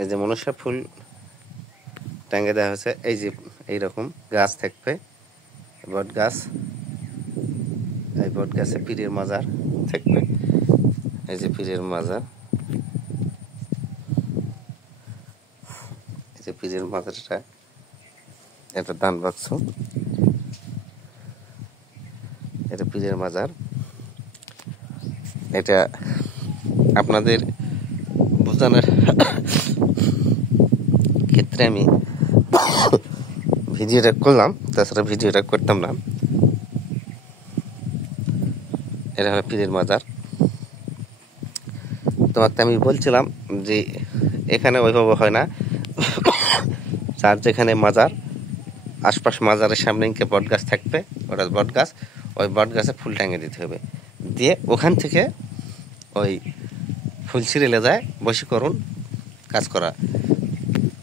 এই যে মনসা ফুল টাঙ্গে দেওয়া হয়েছে। এই যে এইরকম গাছ থাকবে, বট গাছ, এই বট গাছে পীরের মাজার থাকবে। এই যে পীরের মাজার, এই যে পীরের মাজারটা, এটা দান বাক্স, এটা পীরের মাজার। এটা আপনাদের বোঝানোর ক্ষেত্রে আমি ভিডিওটা করলাম, তাছাড়া ভিডিওটা করতাম না। এটা হলো পীরের মাজার। তোমাকে আমি বলছিলাম যে এখানে ওইভাবে হয় না, যার যেখানে মাজার, আশপাশ মাজারের সামনে বট গাছ থাকবে, ওটা বট গাছ, ওই বট গাছে ফুল টাঙিয়ে দিতে হবে। দিয়ে ওখান থেকে ওই ফুল ছিঁড়ে যায় বসে করুন কাজ করা।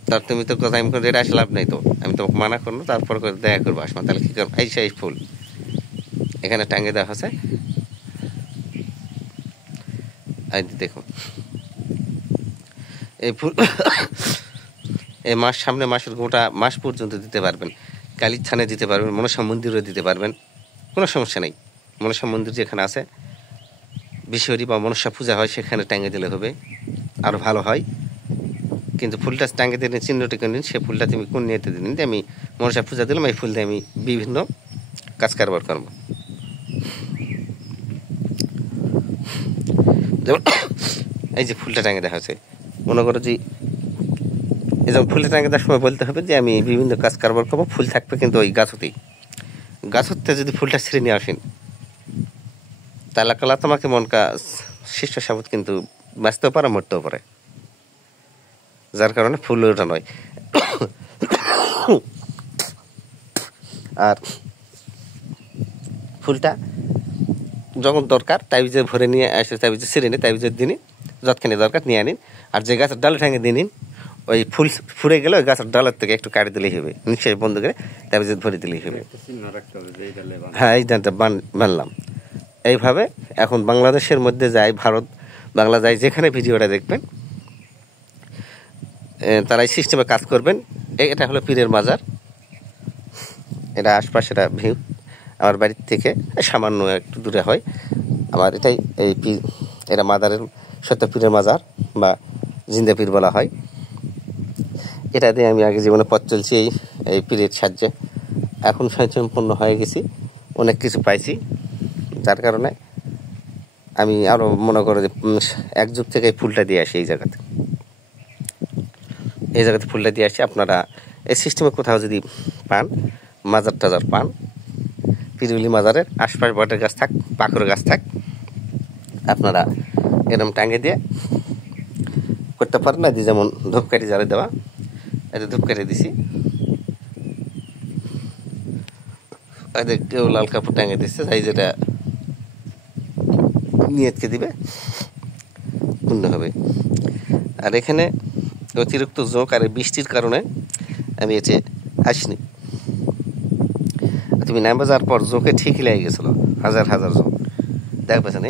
তার তুমি তো কথা আমি এটা আসে লাভ নেই, তো আমি তোমাকে মানা করবো, তারপর দেখা করবো আসবো, তাহলে কী করবো? এই সেই ফুল এখানে টাঙিয়ে দেওয়া হচ্ছে। এই দেখুন এই ফুল এই মাস, সামনে মাসের গোটা মাস পর্যন্ত দিতে পারবেন, কালীর থানে দিতে পারবেন, মনসা মন্দিরে দিতে পারবেন, কোনো সমস্যা নেই। মনসা মন্দির যেখানে আছে, বিশ্বহরি বা মনসা পূজা হয়, সেখানে টাঙিয়ে দিলে হবে, আরও ভালো হয়। কিন্তু ফুলটা টাঙিয়ে দিলে চিহ্নটি করে নিন, সে ফুলটা তুমি কোন নিয়েতে দিন, আমি মনসা পূজা দিলাম, এই ফুল দিয়ে আমি বিভিন্ন কাজ কারবার করবো। যেমন এই যে ফুলটা টাঙিয়ে দেওয়া হয়েছে, মনে করো যে এই যেমন ফুলটা টাঙিয়ে দেওয়ার সময় বলতে হবে যে আমি বিভিন্ন কাজ কারবার করবো, ফুল থাকবে কিন্তু ওই গাছতেই। গাছতে যদি ফুলটা ছিঁড়ে নিয়ে আসেন, তাহলে কালা তোমাকে মনকা শিষ্য সাবত কিন্তু বাঁচতেও পারে, মরতেও পারে, যার কারণে ফুল ওটা নয়। আর ফুলটা যখন দরকার তাই যে ভরে নিয়ে আসে, তাই যে ছিঁড়ে নিন, তাই যে দিন যতখানি দরকার নিয়ে আনিন। আর যে গাছের ডালে ঠেঙে দিয়ে নিন, ওই ফুল ফুরে গেলে ওই গাছের ডালের থেকে একটু কাটে দিলেই হবে, নিঃশ্বাস বন্ধ করে তাই যে ভরে দিলেই হবে। হ্যাঁ, এই ডালটা বানলাম এইভাবে। এখন বাংলাদেশের মধ্যে যায়, ভারত বাংলা যায়, যেখানে ভিডিওটা দেখবেন তারা এই সিস্টেমে কাজ করবেন। এটা হলো পীরের মাজার, এটা আশপাশের ভিউ, আমার বাড়ির থেকে সামান্য একটু দূরে হয় আমার এটাই। এই এটা মাজারের সত্য পীরের মাজার বা জিন্দা পীর বলা হয়। এটা দিয়ে আমি আগে জীবনে পথ চলছি এই পীরের সাহায্যে। এখন স্বয়ংসম্পূর্ণ হয়ে গেছি, অনেক কিছু পাইছি, যার কারণে আমি আরও মনে করো যে এক যুগ থেকে ফুলটা দিয়ে আসি এই জায়গাতে, এই জায়গাতে ফুলটা দিয়ে আসি। আপনারা এই সিস্টেমে কোথাও যদি পান, মাজার টাজার পান, পিরুলি মাজারের আশপাশ বটের গাছ থাক, পাকুর গাছ থাক, আপনারা এরকম টাঙিয়ে দিয়ে করতে পারেন না। যে যেমন ধূপকাঠি জ্বালে দেওয়া, এটা ধূপকাঠি দিছি, এদের কেউ লাল কাপড় টাঙিয়ে দিচ্ছে, তাই যেটা নিয়তকে দিবে পূর্ণ হবে। আর এখানে অতিরিক্ত ঝোঁক আর বৃষ্টির কারণে আমি এতে আসিনি। তুমি নামে যাওয়ার পর ঝোঁকে ঠিকই লেগে গেছিলো, হাজার হাজার ঝোঁক দেখ পেয়েছেন।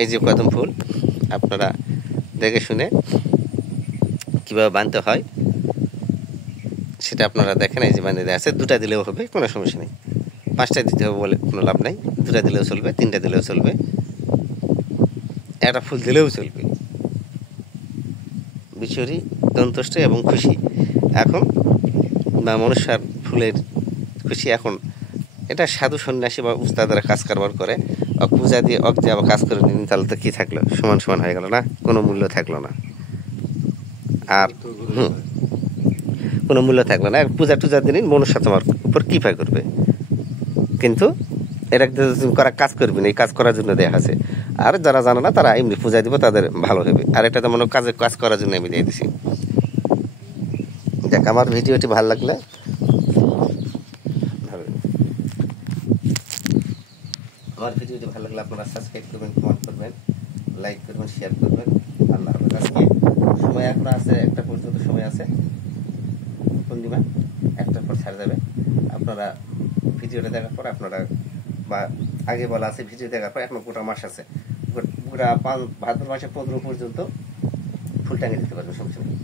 এই যে কদম ফুল আপনারা দেখে শুনে কীভাবে বানতে হয় সেটা আপনারা দেখেন। এই যে বানিয়ে দেওয়া আছে, দুটা দিলেও হবে, কোনো সমস্যা নেই। 5টা দিতে হবে বলে কোনো লাভ নাই, 2টা দিলেও চলবে, 3টা দিলেও চলবে, একটা ফুল দিলেও চলবে। বিশ্বহরি সন্তুষ্ট এবং খুশি এখন, বা মনুষ্যার ফুলের খুশি এখন। এটা সাধু সন্ন্যাসী বা উস্তাদারা কাজ কারবার করে, পূজা দিয়ে যে আবার কাজ করে নিন, তাহলে তো কী থাকলো, সমান সমান হয়ে গেল না, কোনো মূল্য থাকলো না। আর কোনো মূল্য থাকলো না। পূজা টুজা দিন মনুষ্য তোমার উপর কৃপা করবে, কিন্তু এটা করা কাজ করবে না, এই কাজ করার জন্য দেওয়া আছে। আর যারা জানে না তারা এমনি পূজা দিব, তাদের ভালো হবে। আর এটা তেমন কাজ করার জন্য আমি দিয়ে দিছি। দেখ, আমার ভিডিওটি ভালো লাগলে আপনারা সাবস্ক্রাইব করবেন, কমেন্ট করবেন, লাইক করবেন, শেয়ার করবেন। আল্লাহ হাফেজ। আজকে সময় এখন আছে, 1টা পর্যন্ত সময় আছে, পূর্ণিমা 1টার পর ছাড়া যাবে। আপনারা ভিডিওটা দেখার পর আপনারা, বা আগে বলা আছে ভিডিও দেখার পর এখনো গোটা মাস আছে, গোটা আপনারা ভাদ্র মাসে 15 পর্যন্ত ফুল টাঙিয়ে দিতে পারবেন সমস্যা নেই।